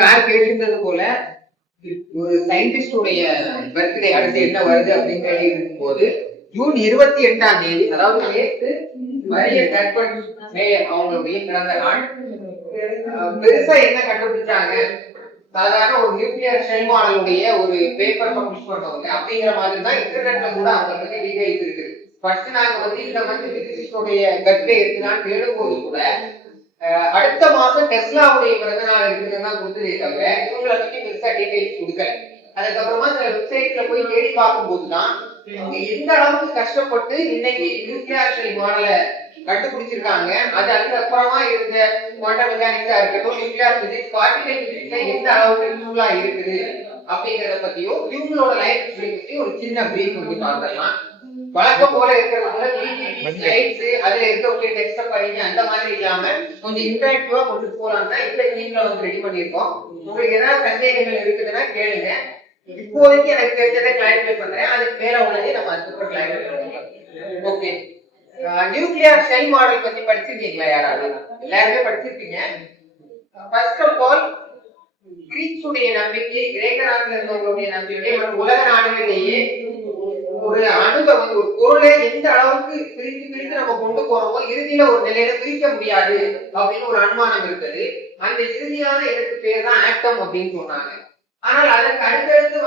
Sir கேட்டிருந்தது போல ஒரு சயின்டிஸ்டுடைய birthday அடுத்து என்ன வருது அப்படின்னு கேள்வி இருக்கும் போது ஜூன் 28ஆம் தேதி, அதாவது நேற்று மரிய கற்பன் மேயர் அவங்களுடைய பிறந்த நாள். பெருசா என்ன கண்டுபிடிச்சாங்க, சாதாரண ஒரு நியூக்ளியர் ஷெல் மாடலுடைய ஒரு பேப்பர் பப்ளிஷ் பண்ணவங்க அப்படிங்கிற மாதிரி தான் இன்டர்நெட்ல கூட அவங்க பத்தி டீடைல்ஸ் இருக்கு. ஃபர்ஸ்ட் நாங்க வந்து இந்த மாதிரி பிசிக்ஸோடைய பர்த்டே இருக்குதான்னு தேடும் போது கூட அடுத்த மாசம் டெஸ்லாவுடைய பிறந்த நாள் இருக்குன்னு தான் கொடுத்ததே தவிர இவங்களை பத்தி பெருசா டீடைல்ஸ் கொடுக்கல. அதுக்கப்புறமா சில வெப்சைட்ல போய் தேடி பார்க்கும் போதுதான் அவங்க எந்த அளவுக்கு கஷ்டப்பட்டு இன்னைக்கு நியூக்ளியர் ஷெல் மாடலை கண்டுபிடிச்சிருக்காங்க. அது அதுக்கப்புறமா இருந்த குவாண்டம் மெக்கானிக்ஸா இருக்கட்டும், நியூக்ளியர் பிசிக்ஸ், பார்ட்டிகல் பிசிக்ஸ்ல எந்த அளவுக்கு யூஸ்ஃபுல்லா இருக்குது அப்படிங்கறத பத்தியும் இவங்களோட லைஃப் ஹிஸ்டரி பத்தி ஒரு சின்ன பிரீஃப் வந்து பார்க்கலாம். வழக்கம் போல இருக்கிறதுல ஸ்லைட்ஸ் அதுல இருக்கக்கூடிய டெக்ஸ்ட படிங்க அந்த மாதிரி இல்லாம கொஞ்சம் இன்டராக்டிவா கொண்டு போலாம்னா இந்த டீம்ல வந்து ரெடி பண்ணிருக்கோம். உங்களுக்கு ஏதாவது சந்தேகங்கள் இருக்குதுன்னா கேளுங்க. இப்போதைக்கு எனக்கு தெரிஞ்சதை கிளாரிஃபை பண்றேன், அதுக்கு மேல உள்ளதே நம்ம அதுக்கப்புறம் கிளாரிஃபை பண்ணுவோம். ஓகே, நியூக்ளியர் ஷெல் மாடல் பத்தி படிச்சிருக்கீங்களா யாராவது? எல்லாருமே படிச்சிருக்கீங்க. ஃபர்ஸ்ட் ஆஃப் ஆல் கிரீக்ஸ் உடைய நம்பிக்கை, கிரேக்க நாட்டில் இருந்தவங்களுடைய நம்பிக்கை மற்றும் உலக நாடுகளிலேயே ஒரு அணுவை வந்து ஒரு பொருளை எந்த அளவுக்கு பிரித்து பிரித்து நம்ம கொண்டு போறோமோ இறுதியில ஒரு நிலையில பிரிக்க முடியாது அப்படின்னு ஒரு அனுமானம் இருக்குது. அந்த இறுதியான இதற்கு பேர் தான் ஆட்டம் அப்படின்னு சொன்னாங்க. ஆனால் அதற்கு அடுத்தடுத்து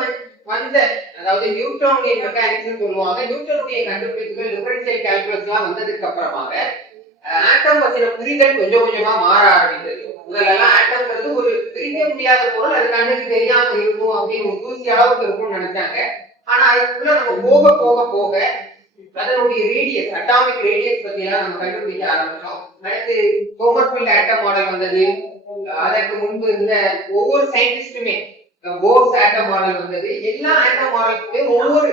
வந்த, அதாவது நியூட்டனுடைய மெக்கானிக்ஸ் சொல்லுவாங்க, நியூட்டனுடைய கண்டுபிடிப்புகள் டிஃபரன்ஷியல் கால்குலஸ் எல்லாம் வந்ததுக்கு அப்புறமாக ஆட்டம் பத்தின புரிதல் கொஞ்சம் கொஞ்சமா மாற ஆரம்பித்தது. முதல்ல ஆட்டம்ங்கிறது ஒரு பிரிக்க முடியாத பொருள், அது கண்ணுக்கு தெரியாம இருக்கும் அப்படின்னு ஒரு தூசி அளவுக்கு இருக்கும்னு நினைச்சாங்க. ஆனா அதுக்குள்ள நம்ம போக போக போக அதனுடைய ரேடியஸ், அட்டாமிக் ரேடியஸ் பத்தி எல்லாம் நம்ம கண்டுபிடிக்க ஆரம்பிச்சோம். அடுத்து சோமர்ஃபெல்ட் ஆட்டம் மாடல் வந்தது. அதற்கு முன்பு இருந்த ஒவ்வொரு சயின்டிஸ்டுமே போர்ஸ் ஆட்டம் மாடல் வந்தது. எல்லா ஆட்டம் மாடலுக்குமே ஒவ்வொரு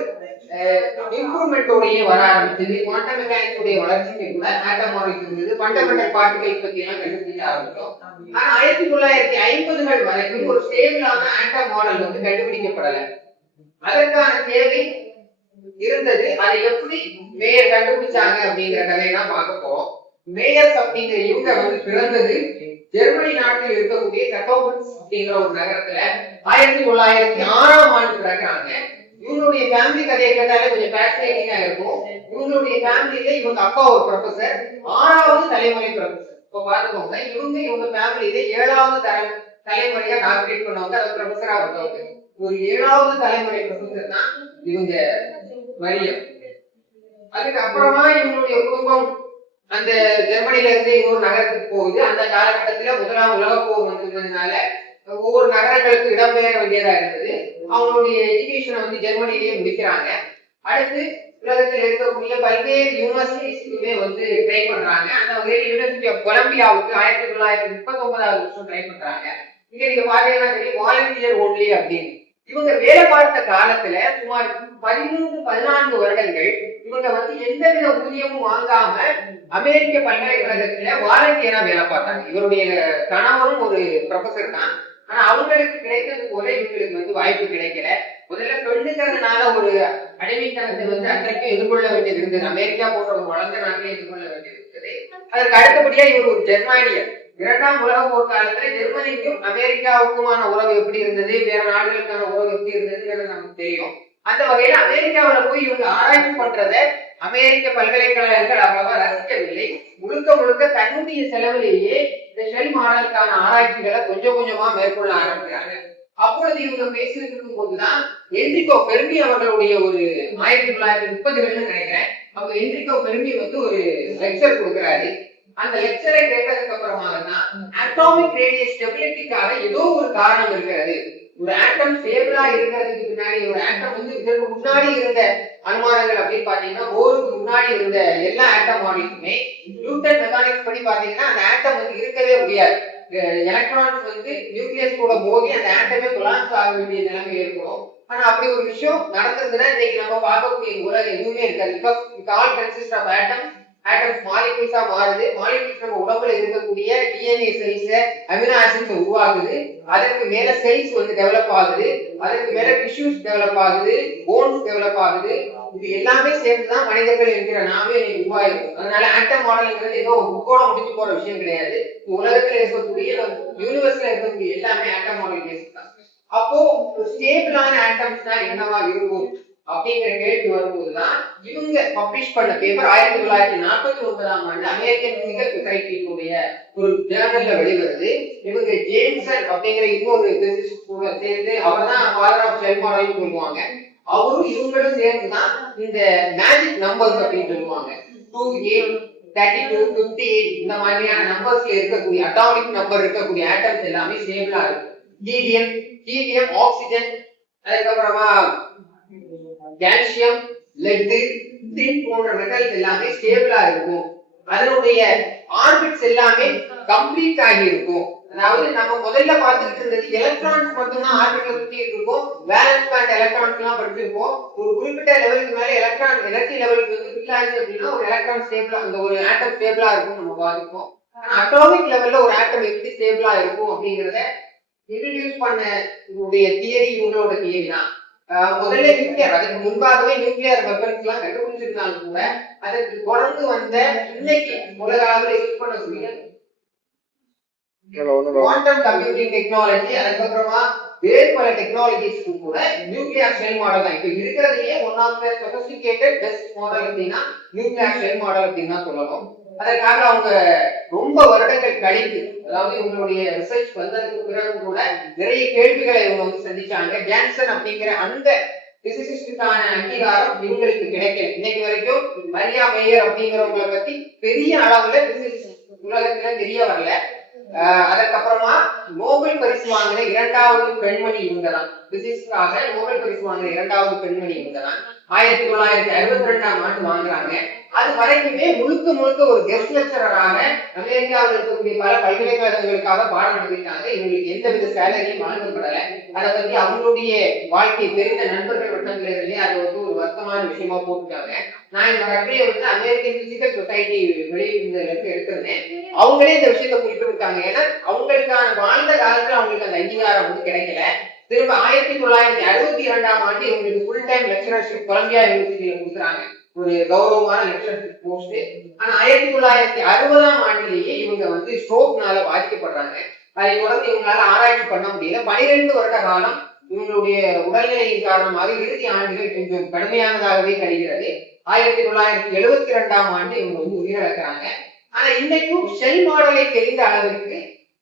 இம்ப்ரூவ்மெண்டோடய வர ஆரம்பிச்சது. குவாண்டம் மெக்கானிக்ஸ் உடைய வளர்ச்சிக்கு கூட ஆட்டம் மாடல் இருந்தது. ஃபண்டமெண்டல் பார்ட்டிகல்ஸ் பத்தி எல்லாம் கண்டுபிடிக்க ஆரம்பிச்சோம். ஆனா 1950கள் வரைக்கும் ஒரு ஸ்டேபிளான ஆட்டம் மாடல் வந்து கண்டுபிடிக்கப்படல. அதற்கான தேவை இருந்தது. அதை எப்படி மேயர் கண்டுபிடிச்சாங்க அப்படிங்கிற கதையெல்லாம் பார்க்க போறோம். மேயர்ஸ் அப்படிங்கிற இவங்க வந்து பிறந்தது ஜெர்மனி நாட்டில் இருக்கக்கூடிய கட்டோபிட்ஸ் அப்படிங்கிற ஒரு நகரத்துல 1906ஆம் ஆண்டு பிறக்கிறாங்க. இவங்களுடைய ஃபேமிலி கதையை கேட்டாலே கொஞ்சம் ஃபேசினேட்டிங்கா இருக்கும். இவங்களுடைய ஃபேமிலியில இவங்க அப்பா ஒரு ப்ரொஃபசர், 6வது தலைமுறை ப்ரொஃபசர். இப்போ பாத்துக்கோங்க, இவங்க ஃபேமிலியில 7வது தலைமுறையா டாக்டரேட் பண்ணவங்க, அது ப்ரொஃபசரா வந்தவங்க. ஒரு 7வது தலைமுறை ப்ரொஃபசர் தான் இவங்க மரியம். அதுக்கு அப்புறமா இவங்களுடைய குடும்பம் அந்த ஜெர்மனில இருந்து இன்னொரு நகரத்துக்கு போகுது. அந்த காலகட்டத்துல முதலாம் உலக போர் வந்திருந்ததுனால ஒவ்வொரு நகரங்களுக்கு இடம்பெயர வேண்டியதா இருந்தது. அவங்களுடைய எஜுகேஷனை வந்து ஜெர்மனிலேயே முடிக்கிறாங்க. அடுத்து உலகத்தில் இருக்கக்கூடிய பல்வேறு யூனிவர்சிட்டிஸ்க்குமே வந்து ட்ரை பண்றாங்க. அந்த வகையில் யூனிவர்சிட்டி ஆஃப் கொலம்பியாவுக்கு 1939ஆவது வருஷம் ட்ரை பண்றாங்க. இங்க நீங்க பாத்தீங்கன்னா தெரியும், வாலண்டியர் ஒன்லி அப்படின்னு. இவங்க வேலை பார்த்த காலத்துல சுமார் 13-14 வருடங்கள் இவங்க வந்து எந்தவித ஊதியமும் வாங்காம அமெரிக்க பல்கலைக்கழகத்துல வாலண்டியரா வேலை பார்த்தாங்க. இவருடைய கணவரும் ஒரு ப்ரொஃபசர் தான். ஆனா அவங்களுக்கு கிடைக்கிறது போல இவங்களுக்கு வந்து வாய்ப்பு கிடைக்கல. முதல்ல பெண்ணுங்கிறதுனால ஒரு அடிமைத்தனத்தை வந்து அன்றைக்கும் எதிர்கொள்ள வேண்டியது இருந்தது. அமெரிக்கா போன்ற ஒரு வளர்ந்த நாட்டிலே எதிர்கொள்ள வேண்டியது இருந்தது. அதற்கு அடுத்தபடியா இவர் ஒரு ஜெர்மானியர். 2ஆம் உலக போர் காலத்துல ஜெர்மனிக்கும் அமெரிக்காவுக்குமான உறவு எப்படி இருந்தது, வேற நாடுகளுக்கான உறவு எப்படி இருந்ததுங்கிறது நமக்கு தெரியும். அந்த வகையில அமெரிக்காவில போய் இவங்க ஆராய்ச்சி பண்றத அமெரிக்க பல்கலைக்கழகங்கள் அவ்வளவா ரசிக்கவில்லை. முழுக்க முழுக்க தன்னுடைய செலவிலேயே இந்த ஷெல் மாடலுக்கான ஆராய்ச்சிகளை கொஞ்சம் கொஞ்சமா மேற்கொள்ள ஆரம்பிக்கிறாங்க. அப்பொழுது இவங்க பேசிட்டு இருக்கும் போதுதான் என்ரிகோ ஃபெர்மி அவர்களுடைய ஒரு 1930கள் நினைக்கிறேன், அவங்க என்ரிகோ ஃபெர்மி வந்து ஒரு லெக்சர் கொடுக்கிறாரு. அந்த லெக்சரை கேட்டதுக்கு அப்புறமாக தான் அட்டாமிக் ரேடியஸ் ஸ்டெபிலிட்டிக்காக ஏதோ ஒரு காரணம் இருக்கிறது. ஒரு ஆட்டம் ஸ்டேபிளா இருக்கிறதுக்கு பின்னாடி, ஒரு ஆட்டம் வந்து இதற்கு முன்னாடி இருந்த அனுமானங்கள் அப்படின்னு பாத்தீங்கன்னா, போருக்கு முன்னாடி இருந்த எல்லா ஆட்டம் மாடலுக்குமே நியூட்டன் மெக்கானிக்ஸ் படி பாத்தீங்கன்னா அந்த ஆட்டம் வந்து இருக்கவே முடியாது. எலக்ட்ரான்ஸ் வந்து நியூக்ளியஸ் கூட மோதி அந்த ஆட்டமே கொலாப்ஸ் ஆக வேண்டிய நிலைமை ஏற்படும். ஆனா அப்படி ஒரு விஷயம் நடந்ததுன்னா இன்னைக்கு நம்ம பார்க்கக்கூடிய உலகம் எதுவுமே இருக்காது. Because all consist of atom. Atoms மாலிகுல்ஸா மாறுது. மாலிகுல்ஸ் நம்ம உடம்புல இருக்கக்கூடிய டிஎன்ஏ செல்ஸ், அமினோ ஆசிட்ஸ் உருவாகுது. அதற்கு மேல செல்ஸ் வந்து டெவலப் ஆகுது. அதற்கு மேல டிஷ்யூஸ் டெவலப் ஆகுது, போன்ஸ் டெவலப் ஆகுது. இது எல்லாமே சேர்ந்துதான் மனிதர்கள் என்கிற நாமே உருவாயிருக்கும். அதனால ஆட்டம் மாடல்ங்கிறது ஏதோ புக்கோட முடிஞ்சு போற விஷயம் கிடையாது. உலகத்துல இருக்கக்கூடிய யூனிவர்ஸ்ல இருக்கக்கூடிய எல்லாமே ஆட்டம் மாடல் பேஸ் தான். அப்போ ஸ்டேபிளான ஆட்டம்ஸ் தான் என்னவா இருக்கும் அப்படிங்கிற கேள்வி வரும்போதுதான் இவங்க பப்ளிஷ் பண்ண பேப்பர் 1949ஆம் ஆண்டு அமெரிக்கன் பிசிக்கல் சொசைட்டியினுடைய ஒரு ஜேர்னல்ல வெளிவருது. இவங்க ஜேம்சன் அப்படிங்கிற இன்னொரு பிசிசிஸ்ட் கூட சேர்ந்து அவர் தான் ஃபாதர் ஆஃப் செல் மாடல்னு சொல்லுவாங்க. அவரும் இவங்களும் சேர்ந்துதான் இந்த மேஜிக் நம்பர்ஸ் அப்படின்னு சொல்லுவாங்க 2, 8, 32, 58 இந்த மாதிரியான நம்பர்ஸ்ல இருக்கக்கூடிய அட்டாமிக் நம்பர் இருக்கக்கூடிய ஆட்டம்ஸ் எல்லாமே ஸ்டேபிளா இருக்கும். ஹீலியம், ஆக்சிஜன், அதுக்கப்புறமா கால்சியம், லெட், டின் போன்ற மெட்டல்ஸ் எல்லாமே ஸ்டேபிளா இருக்கும். அதனுடைய ஆர்பிட்ஸ் எல்லாமே கம்ப்ளீட் ஆகி இருக்கும். அதாவது நம்ம முதல்ல பார்த்துட்டு இருந்தது எலக்ட்ரான்ஸ் மட்டும்தான் ஆர்பிட்ல சுத்தி இருக்கும். வேலன்ஸ் பேண்ட் எலக்ட்ரான்ஸ் எல்லாம் படிச்சிருப்போம். ஒரு குறிப்பிட்ட லெவலுக்கு மேல எலக்ட்ரான் எனர்ஜி லெவலுக்கு வந்து ஃபில் ஆச்சு அப்படின்னா ஒரு எலக்ட்ரான் ஸ்டேபிளா அந்த ஒரு ஆட்டம் ஸ்டேபிளா இருக்கும் நம்ம பார்த்துப்போம். ஆனா அட்டாமிக் லெவல்ல ஒரு ஆட்டம் எப்படி ஸ்டேபிளா இருக்கும் அப்படிங்கறத இன்ட்ரோடியூஸ் பண்ண இவருடைய தியரி இவங்களோட தியரி தான். முதல்ல நியூக்ளியர், அதுக்கு முன்பாகவே நியூக்ளியர் வெப்பன்ஸ் எல்லாம் கண்டுபிடிச்சிருந்தாலும் கூட அதற்கு தொடர்ந்து வந்த இன்னைக்கு உலக அளவில் யூஸ் பண்ணக்கூடிய குவாண்டம் கம்ப்யூட்டிங் டெக்னாலஜி, அதுக்கப்புறமா வேறு பல டெக்னாலஜிஸ்க்கு கூட நியூக்ளியர் ஷெல் மாடல் தான் இப்ப இருக்கிறதுலயே one of the sophisticated best model அப்படின்னா நியூக்ளியர் ஷெல் மாடல் அப்படின்னு தான் சொல்லணும். அதற்காக அவங்க ரொம்ப வருடங்கள் கழித்து, அதாவது இவங்களுடைய ரிசர்ச் வந்ததுக்கு பிறகு கூட நிறைய கேள்விகளை இவங்க வந்து சந்திச்சாங்க. ஜான்சன் அப்படிங்கிற அந்த பிசிசிஸ்டுக்கான அங்கீகாரம் இவங்களுக்கு கிடைக்கல. இன்னைக்கு வரைக்கும் மரியா மேயர் அப்படிங்கிறவங்களை பத்தி பெரிய அளவுல உலகத்துல தெரிய வரல. அதற்கப்புறமா நோபல் பரிசு வாங்கின 2வது பெண்மணி இவங்கதான். பிசிக்ஸ்க்காக நோபல் பரிசு வாங்கின 2வது பெண்மணி இவங்கதான். 1962ஆம் ஆண்டு வாங்குறாங்க. அது வரைக்குமே முழுக்க ஒரு கெஸ்ட் லெக்சரராக அமெரிக்காவில் இருக்கக்கூடிய பல பல்கலைக்கழகங்களுக்காக பாடம் நடத்திட்டாங்க. இவங்களுக்கு எந்தவித சேலரியும் வழங்கப்படல. அதை பத்தி அவங்களுடைய வாழ்க்கை தெரிந்த நண்பர்கள் வட்டங்களிலே அதை வந்து ஒரு வருத்தமான விஷயமா போட்டுட்டாங்க. நான் இந்த கட்டுரையை வந்து அமெரிக்கன் பிசிக்கல் சொசைட்டி வெளியிலிருந்து எடுத்திருந்தேன். அவங்களே இந்த விஷயத்த குறிப்பிட்டிருக்காங்க. ஏன்னா அவங்களுக்கான வாழ்ந்த காலத்துல அவங்களுக்கு அந்த அங்கீகாரம் வந்து கிடைக்கல. திரும்ப 1962ஆம் ஆண்டு இவங்களுக்கு ஃபுல் டைம் லெக்சரர்ஷிப் கொலம்பியா யூனிவர்சிட்டியில கொடுக்குறாங்க, ஒரு கௌரவமான லெக்சரர்ஷிப் போஸ்ட். ஆனா 1960ஆம் ஆண்டிலேயே இவங்க வந்து ஸ்ட்ரோக்னால பாதிக்கப்படுறாங்க. அதை தொடர்ந்து இவங்களால ஆராய்ச்சி பண்ண முடியல. 12 வருட காலம் இவங்களுடைய உடல்நிலையின் காரணமாக இறுதி ஆண்டுகள் கொஞ்சம் கடுமையானதாகவே கழிகிறது. 1972ஆம் ஆண்டு இவங்க வந்து உயிரிழக்கிறாங்க. ஆனா இன்னைக்கும் ஷெல் மாடலை தெரிந்த அளவிற்கு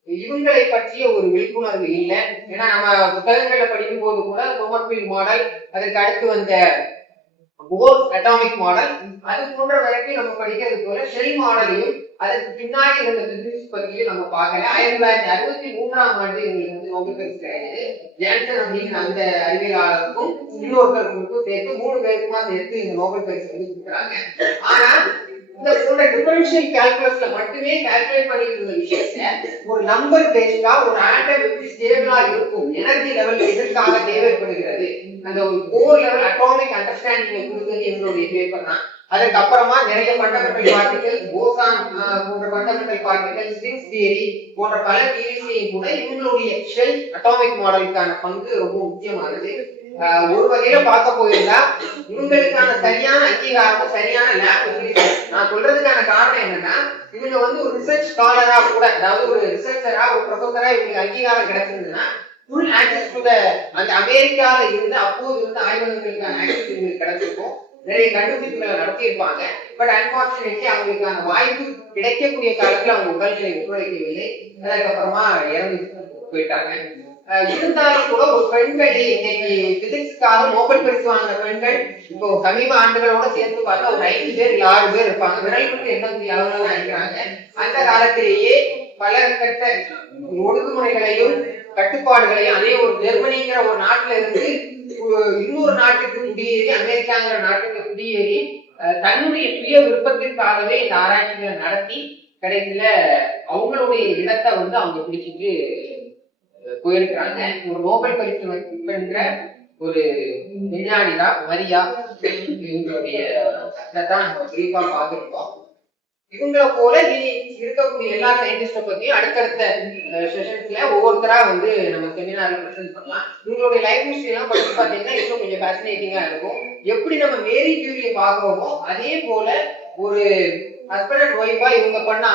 இவங்களை பற்றிய ஒரு விழிப்புணர்வு இல்லை. ஏன்னா நம்ம புத்தகங்களை படிக்கும் போது கூட சோமர்ஃபீல்ட் மாடல், அதற்கு அடுத்து வந்த போர் அட்டாமிக் மாடல், அது போன்ற வரைக்கும் நம்ம படிக்கிறது போல ஷெல் மாடலையும் அதற்கு பின்னாடி இருந்த பிசிக்ஸ் பற்றியும் நம்ம பார்க்கல. 1963ஆம் ஆண்டு எங்களுக்கு வந்து நோபல் பரிசு கிடையாது. ஜான்சன் அப்படிங்கிற அந்த அறிவியலாளருக்கும் இன்னொருத்தருக்கும் சேர்த்து 3 பேருக்குமா சேர்த்து இந்த நோபல் பரிசு வந்து கொடுக்குறாங்க. ஆனா இந்த டிஃபரன்ஷியல் கால்குலஸ்ல மட்டுமே கால்குலேட் பண்ணிட்டு இருந்த விஷயத்தை ஒரு நம்பர் பேஸ்டா ஒரு ஆட்டம் எப்படி ஸ்டேபிளா இருக்கும், எனர்ஜி லெவல் எதற்காக தேவைப்படுகிறது, அந்த ஒரு கோர் லெவல் அட்டாமிக் அண்டர்ஸ்டாண்டிங் கொடுத்தது எங்களுடைய பேப்பர் தான். அதுக்கப்புறமா நிறைய ஃபண்டமெண்டல் பார்ட்டிகல், போசான் போன்ற ஃபண்டமெண்டல் பார்ட்டிகல், ஸ்ட்ரிங்ஸ் தியரி போன்ற பல தியரிஸையும் கூட இவங்களுடைய ஷெல் அட்டாமிக் மாடலுக்கான பங்கு ரொம்ப முக்கியமானது. ஒரு வகையில பார்க்க போயிருந்தா இவங்களுக்கான சரியான அங்கீகாரம், சரியான லேப். நான் சொல்றதுக்கான காரணம் என்னன்னா, இவங்க வந்து ஒரு ரிசர்ச் ஸ்காலரா கூட, அதாவது ஒரு ரிசர்ச்சரா ஒரு ப்ரொஃபஸரா இவங்களுக்கு அங்கீகாரம் கிடைச்சிருந்ததுன்னா ஃபுல் ஆக்சஸ் டு அந்த அமெரிக்கால இருந்து அப்போது இருந்த ஆய்வகங்களுக்கான ஆக்சஸ் இவங்களுக்கு கிடைச்சிருக்கும். நிறைய கண்டுபிடிப்புகளை நடத்தியிருப்பாங்க. பட் அன்பார்ச்சுனேட்லி அவங்களுக்கான வாய்ப்பு கிடைக்கக்கூடிய காலத்துல அவங்க உடல்நிலை ஒத்துழைக்கவில்லை. அதுக்கப்புறமா இறந்து போயிட்டாங்க. இருந்தாலும் கூட ஒரு பெண்கள் இன்னைக்கு பிசிக்ஸ்க்காக நோபல் பரிசு வாங்கின பெண்கள் இப்போ சமீப ஆண்டுகளோட சேர்த்து பார்த்தா ஒரு 5 பேர் இல்ல 6 பேர் இருப்பாங்க. விரல்களுக்கு எண்ணக்கூடிய அளவுல தான் இருக்கிறாங்க. அந்த காலத்திலேயே பல கட்ட ஒழுங்குமுறைகளையும் கட்டுப்பாடுகளையும், அதே ஒரு ஜெர்மனிங்கிற ஒரு நாட்டுல இருந்து இன்னொரு நாட்டுக்கு குடியேறி, அமெரிக்காங்கிற நாட்டுக்கு குடியேறி தன்னுடைய சுய விருப்பத்திற்காகவே இந்த ஆராய்ச்சிகளை நடத்தி கடைசியில அவங்களுடைய இடத்தை வந்து அவங்க பிடிச்சிட்டு போயிருக்கிறாங்க. ஒரு நோபல் பரிசு பெற்ற ஒரு விஞ்ஞானிதான் மரியா. இவங்களுடைய இதைத்தான் பிரீஃபா பார்த்துருக்கோம். இவங்கள போல இனி இருக்கக்கூடிய எல்லா சயின்டிஸ்ட பத்தியும் அடுத்தடுத்த செஷன்ஸ்ல ஒவ்வொருத்தரா வந்து நம்ம செமினார்ல பிரசன்ட் பண்ணலாம். உங்களுடைய லைஃப் ஹிஸ்டரி எல்லாம் படிச்சு பாத்தீங்கன்னா இன்னும் கொஞ்சம் ஃபேசினேட்டிங்கா இருக்கும். எப்படி நம்ம மேரி கியூரியை பாக்குறோமோ அதே போல ஒரு ஹஸ்பண்ட் அண்ட் ஒய்ஃபா இவங்க பண்ண